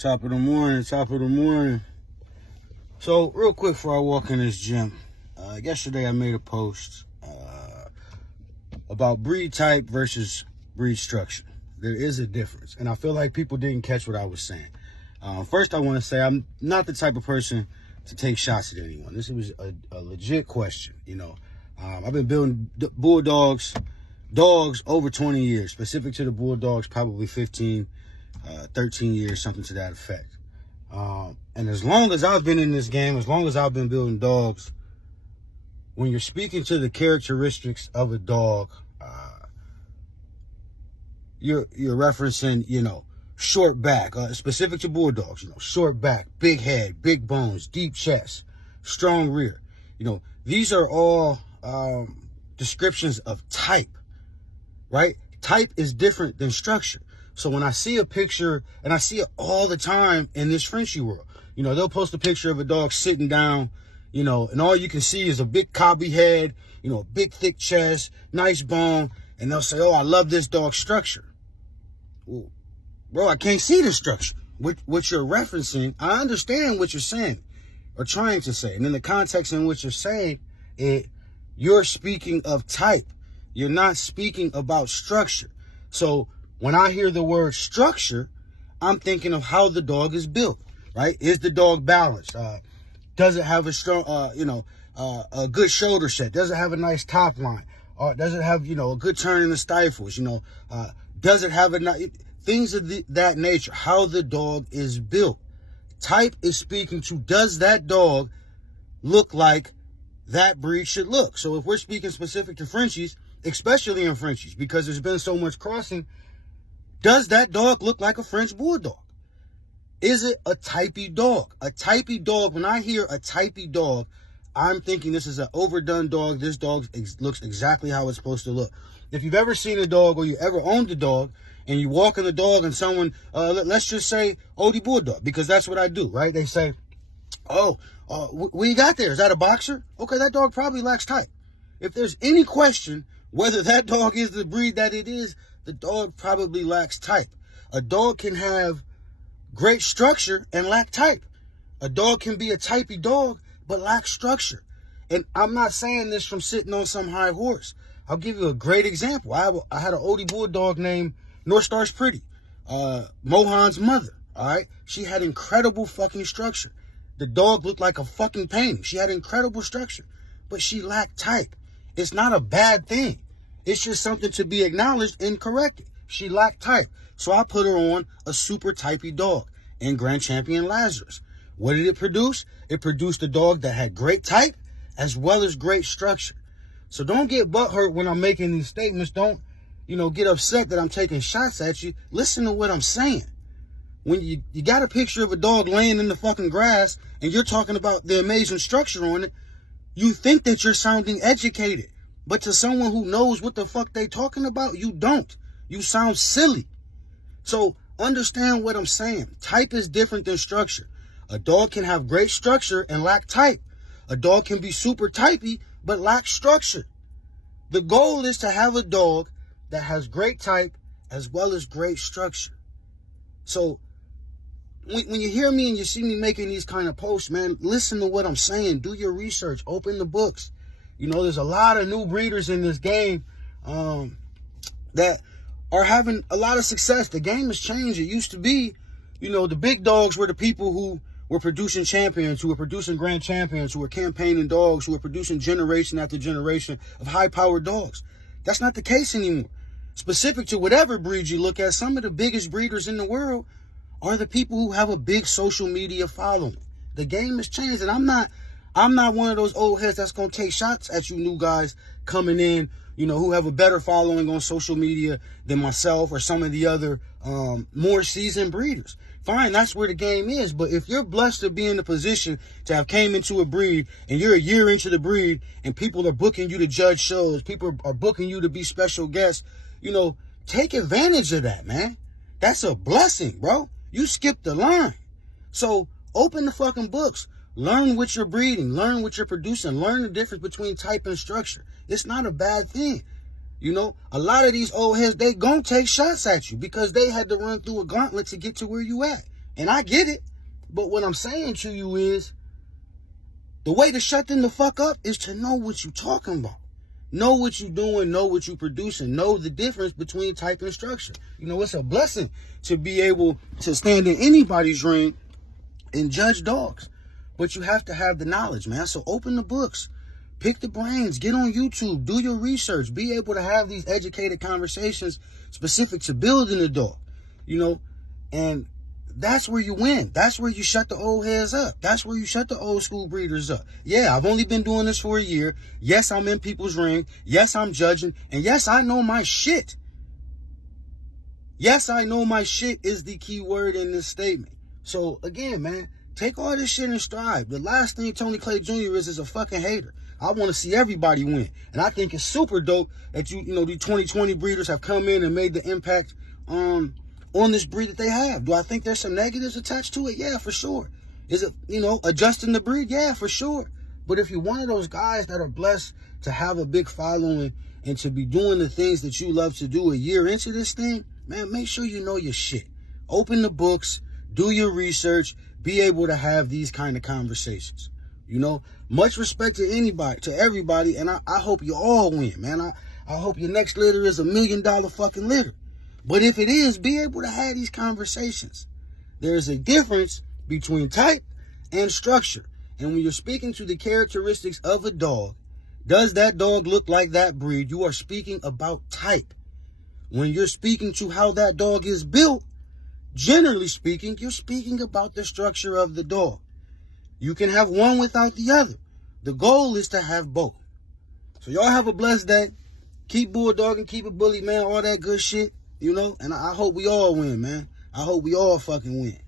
Top of the morning. So, real quick before I walk in this gym, yesterday I made a post about breed type versus breed structure. There is a difference, and I feel like people didn't catch what I was saying. First, I want to say I'm not the type of person to take shots at anyone. This was a legit question. I've been building Bulldogs, dogs over 20 years, specific to the Bulldogs, probably 15, 13 years, something to that effect. And as long as I've been in this game, as long as I've been building dogs, when you're speaking to the characteristics of a dog, you're referencing, short back, specific to Bulldogs, short back, big head, big bones, deep chest, strong rear. These are all descriptions of type, right? Type is different than structure. So when I see a picture, and I see it all the time in this Frenchie world, they'll post a picture of a dog sitting down, and all you can see is a big cobby head, a big thick chest, nice bone, and they'll say, oh, I love this dog's structure. Well, bro, I can't see the structure. What you're referencing, I understand what you're saying or trying to say. And in the context in which you're saying it, you're speaking of type. You're not speaking about structure. So when I hear the word structure, I'm thinking of how the dog is built, right? Is the dog balanced? Does it have a strong, a good shoulder set? Does it have a nice top line? Or does it have, a good turn in the stifles? Does it have things of that nature? How the dog is built. Type is speaking to, does that dog look like that breed should look? So if we're speaking specific to Frenchies, especially in Frenchies, because there's been so much crossing, does that dog look like a French Bulldog? Is it a typey dog? A typey dog, when I hear a typey dog, I'm thinking this is an overdone dog. This dog looks exactly how it's supposed to look. If you've ever seen a dog or you ever owned a dog and you walk in the dog and someone, let's just say Olde Bulldog, because that's what I do, right? They say, what you got there? Is that a boxer? Okay, that dog probably lacks type. If there's any question whether that dog is the breed that it is, the dog probably lacks type. A dog can have great structure and lack type. A dog can be a typey dog but lack structure. And I'm not saying this from sitting on some high horse. I'll give you a great example. I had an Olde Bulldog named NORTHSTAR's Pretty, Mohan's mother, all right? She had incredible fucking structure. The dog looked like a fucking painting. She had incredible structure, but she lacked type. It's not a bad thing. It's just something to be acknowledged and corrected. She lacked type. So I put her on a super typey dog in Grand Champion Lazarus. What did it produce? It produced a dog that had great type as well as great structure. So don't get butthurt when I'm making these statements. Don't, get upset that I'm taking shots at you. Listen to what I'm saying. When you got a picture of a dog laying in the fucking grass and you're talking about the amazing structure on it, you think that you're sounding educated. But to someone who knows what the fuck they talking about, you don't. You sound silly. So understand what I'm saying. Type is different than structure. A dog can have great structure and lack type. A dog can be super typey but lack structure. The goal is to have a dog that has great type as well as great structure. So when you hear me and you see me making these kind of posts, man, listen to what I'm saying. Do your research. Open the books. There's a lot of new breeders in this game that are having a lot of success. The game has changed. It used to be, the big dogs were the people who were producing champions, who were producing grand champions, who were campaigning dogs, who were producing generation after generation of high-powered dogs. That's not the case anymore. Specific to whatever breed you look at, some of the biggest breeders in the world are the people who have a big social media following. The game has changed, and I'm not one of those old heads that's going to take shots at you new guys coming in, who have a better following on social media than myself or some of the other more seasoned breeders. Fine, that's where the game is. But if you're blessed to be in the position to have came into a breed and you're a year into the breed and people are booking you to judge shows, people are booking you to be special guests, take advantage of that, man. That's a blessing, bro. You skipped the line. So open the fucking books. Learn what you're breeding. Learn what you're producing. Learn the difference between type and structure. It's not a bad thing. A lot of these old heads, they gonna take shots at you because they had to run through a gauntlet to get to where you at. And I get it. But what I'm saying to you is, the way to shut them the fuck up is to know what you're talking about. Know what you're doing, know what you're producing, know the difference between type and structure. You know, it's a blessing to be able to stand in anybody's ring and judge dogs. But you have to have the knowledge, man. So open the books, pick the brains, get on YouTube, do your research, be able to have these educated conversations specific to building a dog, you know, and that's where you win. That's where you shut the old heads up. That's where you shut the old school breeders up. Yeah, I've only been doing this for a year. Yes, I'm in people's ring. Yes, I'm judging. And yes, I know my shit. Yes, I know my shit is the key word in this statement. So again, man, take all this shit in stride. The last thing Tony Clay Jr. is a fucking hater. I want to see everybody win. And I think it's super dope that you know, the 2020 breeders have come in and made the impact on this breed that they have. Do I think there's some negatives attached to it? Yeah, for sure. Is it, you know, adjusting the breed? Yeah, for sure. But if you're one of those guys that are blessed to have a big following and to be doing the things that you love to do a year into this thing, man, make sure you know your shit. Open the books, do your research, be able to have these kind of conversations. You know, much respect to anybody, to everybody, and I hope you all win, man. I hope your next litter is $1 million fucking litter. But if it is, be able to have these conversations. There is a difference between type and structure. And when you're speaking to the characteristics of a dog, does that dog look like that breed? You are speaking about type. When you're speaking to how that dog is built, generally speaking, you're speaking about the structure of the dog. You can have one without the other. The goal is to have both. So y'all have a blessed day. Keep bulldogging, keep it bully, man, all that good shit. You know, and I hope we all win, man. I hope we all fucking win.